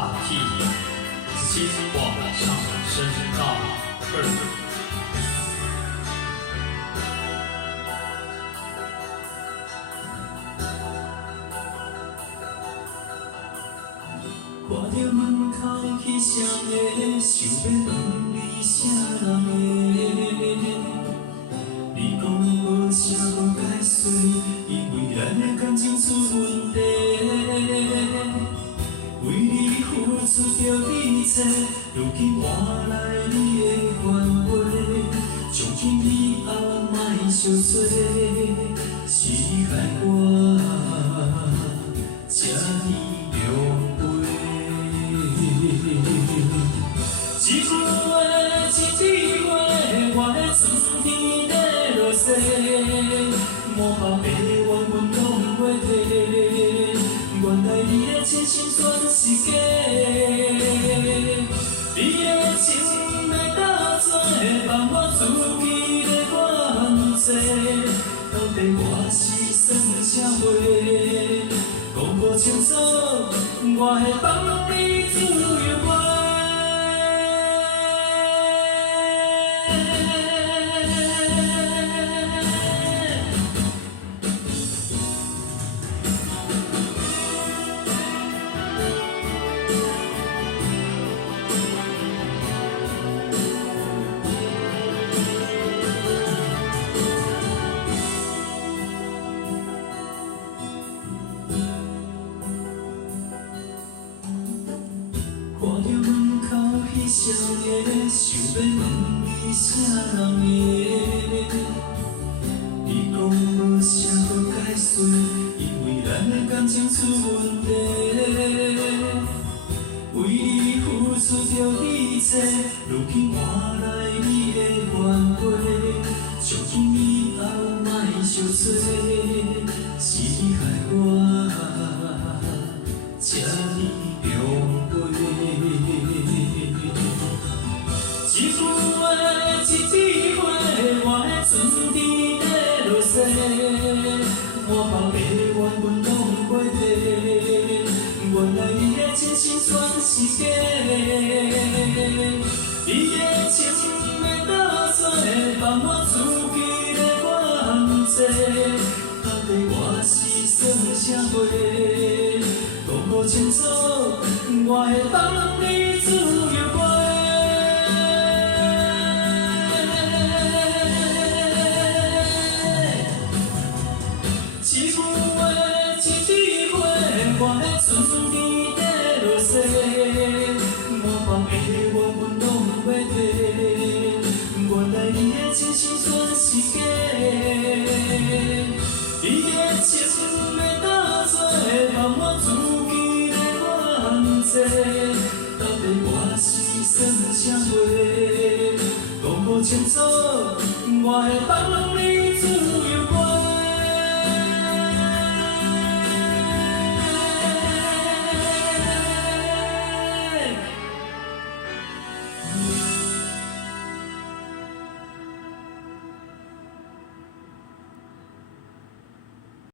大地自己往上升到2。看着门口起声的，想要问你啥人的？你讲无啥好解释，因为咱的感情出问题。为你付出着一切，如今换来你的怨话，从今以后莫相做，是你害我这呢狼狈。一句话，一枝花，我的春天在落雪，满包的怨阮拢袂提，原来你的真心全是假，你的情要到做，放我自己的怨嗟，到底我是算啥货？讲不清楚，我会放你自由飞。看着门口彼双个，想要问你啥人的？你讲无啥好解释，因为咱的感情出问题。为你付出着一切，如今换来你的怨话，从今以后莫相做，是你害我这呢狼狈。一句话，一枝花，我的春天在落雪，满包的怨阮拢袂提，原来你的真心全是假，你的情要到做，放我自己的怨嗟，到底我是算啥货？讲不清楚，我会放你自由飞。一句话，一枝花，我的春天在落雪，满包的怨阮拢袂提，原来你的真心全是假，你的情要到做，放我自己的怨嗟，到底我是算啥货？讲不清楚，我会放你自由。